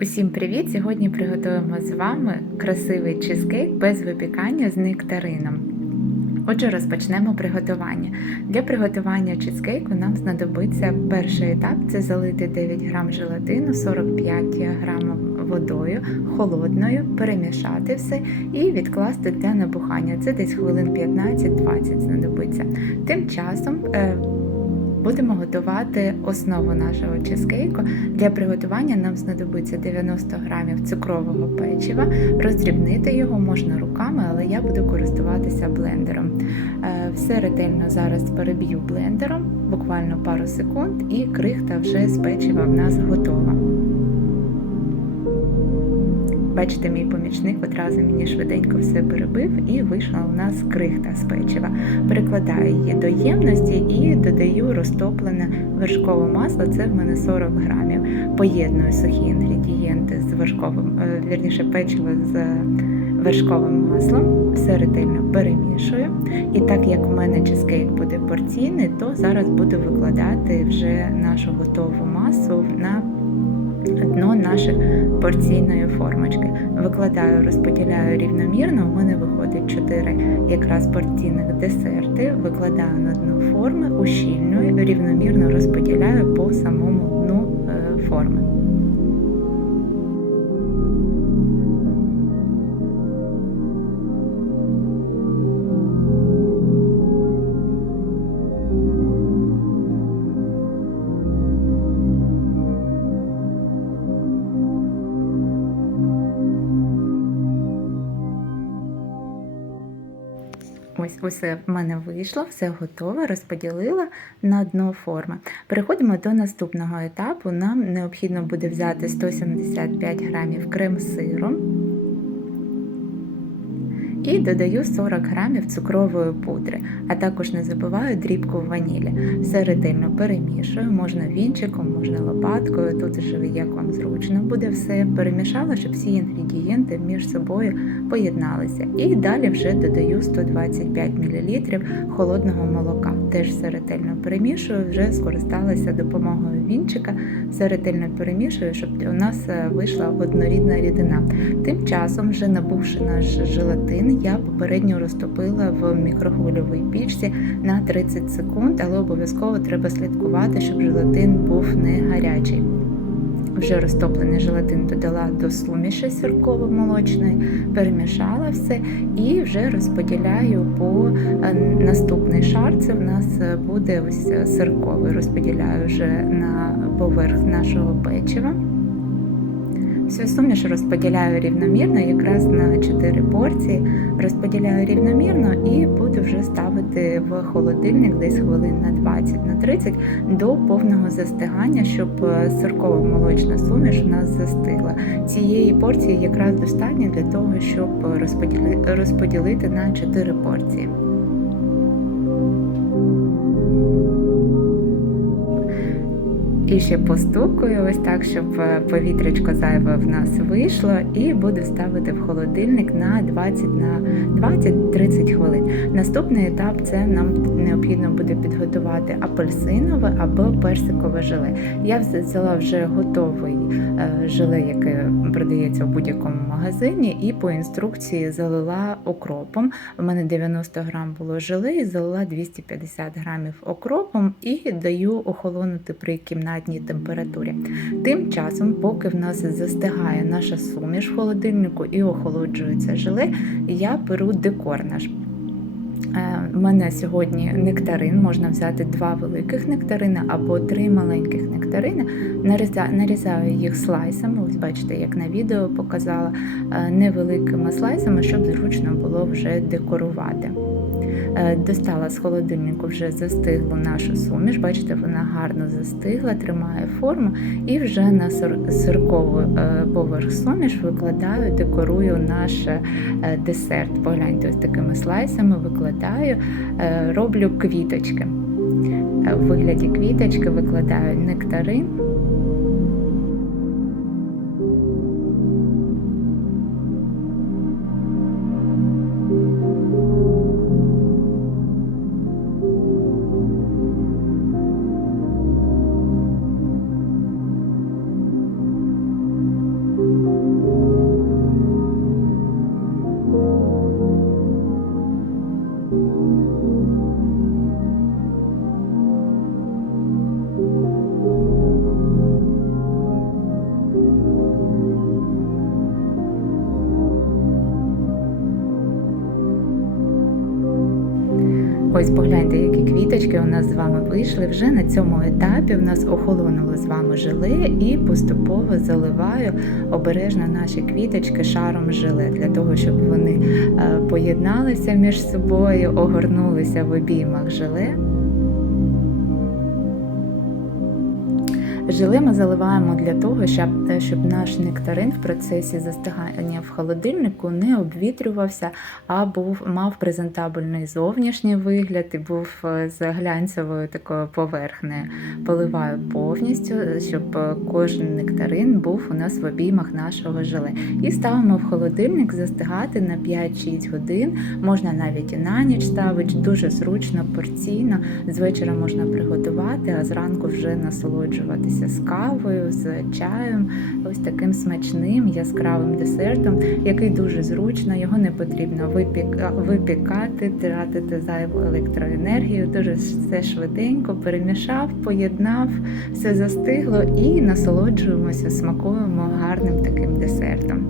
Усім привіт! Сьогодні приготуємо з вами красивий чизкейк без випікання з нектарином. Отже, розпочнемо приготування. Для приготування чизкейку нам знадобиться перший етап це залити 9 г желатину, 45 г водою холодною, перемішати все і відкласти для набухання. Це десь хвилин 15-20 знадобиться. Тим часом е, Будемо готувати основу нашого чизкейку. Для приготування нам знадобиться 90 грамів цукрового печива. Роздрібнити його можна руками, але я буду користуватися блендером. Е, все ретельно зараз переб'ю блендером, буквально пару секунд, і крихта вже з печива в нас готова. Бачите, мій помічник одразу мені швиденько все перебив і вийшла у нас крихта з печива. Перекладаю її до ємності і додаю розтоплене вершкове масло. Це в мене 40 грамів. Поєдную сухі інгредієнти з вершковим, е, вірніше печиво з вершковим маслом. Все ретельно перемішую. І так як в мене чизкейк буде порційний, то зараз буду викладати вже нашу готову масу на дно нашої порційної формочки. Викладаю, розподіляю рівномірно. У мене виходить 4 якраз порційних десерти. Викладаю на дно форми, ущільнюю, рівномірно розподіляю по самому дну е, форми. Ось усе в мене вийшло, все готове, розподілила на дно форми. Переходимо до наступного етапу. Нам необхідно буде взяти 175 грамів крем-сиру і додаю 40 грамів цукрової пудри, а також не забуваю дрібку ванілі. Все ретельно перемішую, можна вінчиком, можна лопаткою, тут вже як вам зручно буде все. Перемішала, щоб всі інгредієнти між собою поєдналися. І далі вже додаю 125 мл холодного молока. Теж все ретельно перемішую, вже скористалася допомогою вінчика, все ретельно перемішую, щоб у нас е, вийшла однорідна рідина. Тим часом, вже набувши наш желатин, я попередньо розтопила в мікрохвильовій пічці на 30 секунд, але обов'язково треба слідкувати, щоб желатин був не гарячий. Вже розтоплений желатин додала до суміші сирково-молочної, перемішала все і вже розподіляю по е, наступний шар. Це в нас буде ось сирковий. Розподіляю вже на поверх нашого печива. Всю суміш розподіляю рівномірно, якраз на 4 порції. Розподіляю рівномірно і буду вже ставити в холодильник десь хвилин на 20-30 до повного застигання, щоб сиркова молочна суміш у нас застигла. Цієї порції якраз достатньо для того, щоб розподілити на 4 порції. І ще постукую, ось так, щоб е, повітрячко зайве в нас вийшло, і буду ставити в холодильник на 20 на 20-30 хвилин. Наступний етап це нам необхідно буде підготувати апельсинове або персикове желе. Я взяла вже готовий е, желе, яке продається в будь-якому магазині, і по інструкції залила окропом. У мене 90 грам було желе, і залила 250 грамів окропом і даю охолонути при кімнатній температурі. Тим часом, поки в нас застигає наша суміш в холодильнику і охолоджується желе, я беру декор наш. Е, у мене сьогодні нектарин, можна взяти два великих нектарини або три маленьких нектарини. Нарізаю їх слайсами, ось бачите, як на відео показала, е, невеликими слайсами, щоб зручно було вже декорувати. Е, достала з холодильнику вже застиглу нашу суміш. Бачите, вона гарно застигла, тримає форму, і вже на сирковий е, поверх суміш викладаю, декорую наш е, десерт. Погляньте, ось такими слайсами викладаю, роблю квіточки. В вигляді квіточки викладаю нектарин. Ось погляньте, які квіточки у нас з вами вийшли. Вже на цьому етапі в нас охолонуло з вами желе і поступово заливаю обережно наші квіточки шаром желе для того, щоб вони е, поєдналися між собою, огорнулися в обіймах желе. Желе ми заливаємо для того, щоб, щоб наш нектарин в процесі застигання в холодильнику не обвітрювався, а був мав презентабельний зовнішній вигляд і був е, з глянцевою такою поверхнею. Поливаю повністю, щоб е, кожен нектарин був у нас в обіймах нашого желе. І ставимо в холодильник застигати на 5-6 годин. Можна навіть і на ніч ставити, дуже зручно, порційно. З вечора можна приготувати, а зранку вже насолоджуватися з кавою, з чаєм, ось таким смачним яскравим десертом, який дуже зручно, його не потрібно випіка- випікати, тратити зайву електроенергію. Дуже все швиденько перемішав, поєднав, все застигло і насолоджуємося, смакуємо гарним таким десертом.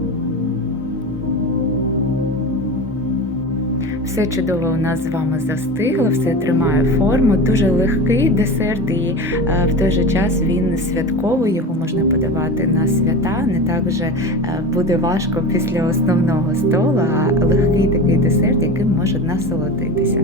Все чудово у нас з вами застигло, все тримає форму, дуже легкий десерт, і е, в той же час він святковий, його можна подавати на свята. Не так вже е, буде важко після основного столу, а легкий такий десерт, яким може насолодитися.